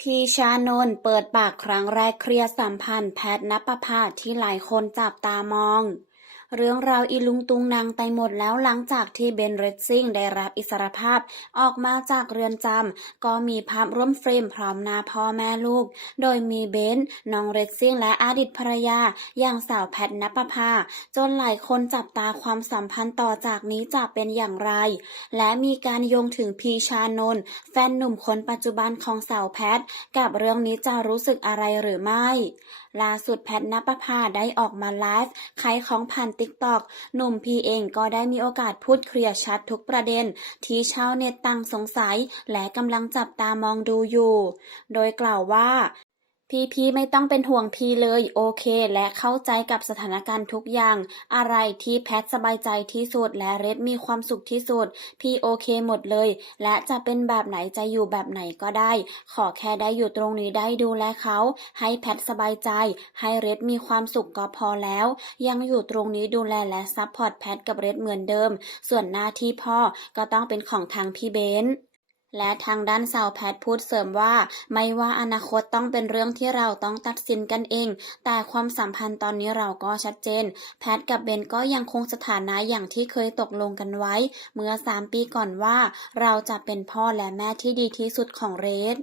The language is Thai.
พีชานนท์เปิดปากครั้งแรกเคลียร์สัมพันธ์แพทณปภาที่หลายคนจับตามอง เรื่องราวอีลุงตุงนางไปหมดแล้วหลังจากที่เบนเรดซิงได้รับอิสรภาพออกมาจากเรือนจำก็มีภาพร่วมเฟรมพร้อมหน้าพ่อแม่ลูก โดยมีเบนน้องเรดซิงและอดีตภรรยา อย่างสาวแพทณปภา จนหลายคนจับตาความสัมพันธ์ต่อจากนี้จะเป็นอย่างไร และมีการโยงถึงพีชานนท์แฟนหนุ่มคนปัจจุบันของสาวแพทกับเรื่องนี้จะรู้สึกอะไรหรือไม่ ล่าสุดแพทณปภาได้ออกมาไลฟ์ขายของผ่านติ๊กต็อกหนุ่มพีเองก็ได้มีโอกาสพูดเคลียร์ชัดทุกประเด็น ที่ชาวเน็ตตั้งสงสัย และกำลังจับตามองดูอยู่ โดยกล่าวว่า พี่พี่ไม่ต้องเป็นห่วงพี่เลยโอเค และเข้าใจกับสถานการณ์ทุกอย่าง อะไรที่แพทสบายใจที่สุดและเรดมีความสุขที่สุด พี่โอเคหมดเลย และจะเป็นแบบไหนจะอยู่แบบไหนก็ได้ ขอแค่ได้อยู่ตรงนี้ได้ดูแลเขา ให้แพทสบายใจ ให้เรดมีความสุขก็พอแล้ว ยังอยู่ตรงนี้ดูแลและซัพพอร์ตแพทกับเรดเหมือนเดิม ส่วนหน้าที่พ่อก็ต้องเป็นของทางพี่เบนซ์ และทางด้านสาวแพทพูดเสริมว่า ไม่ว่าอนาคตต้องเป็นเรื่องที่เราต้องตัดสินกันเอง แต่ความสัมพันธ์ตอนนี้เราก็ชัดเจน แพทกับเบนก็ยังคงสถานะอย่างที่เคยตกลงกันไว้ เมื่อ 3 ปีก่อนว่า เราจะเป็นพ่อและแม่ที่ดีที่สุดของเรด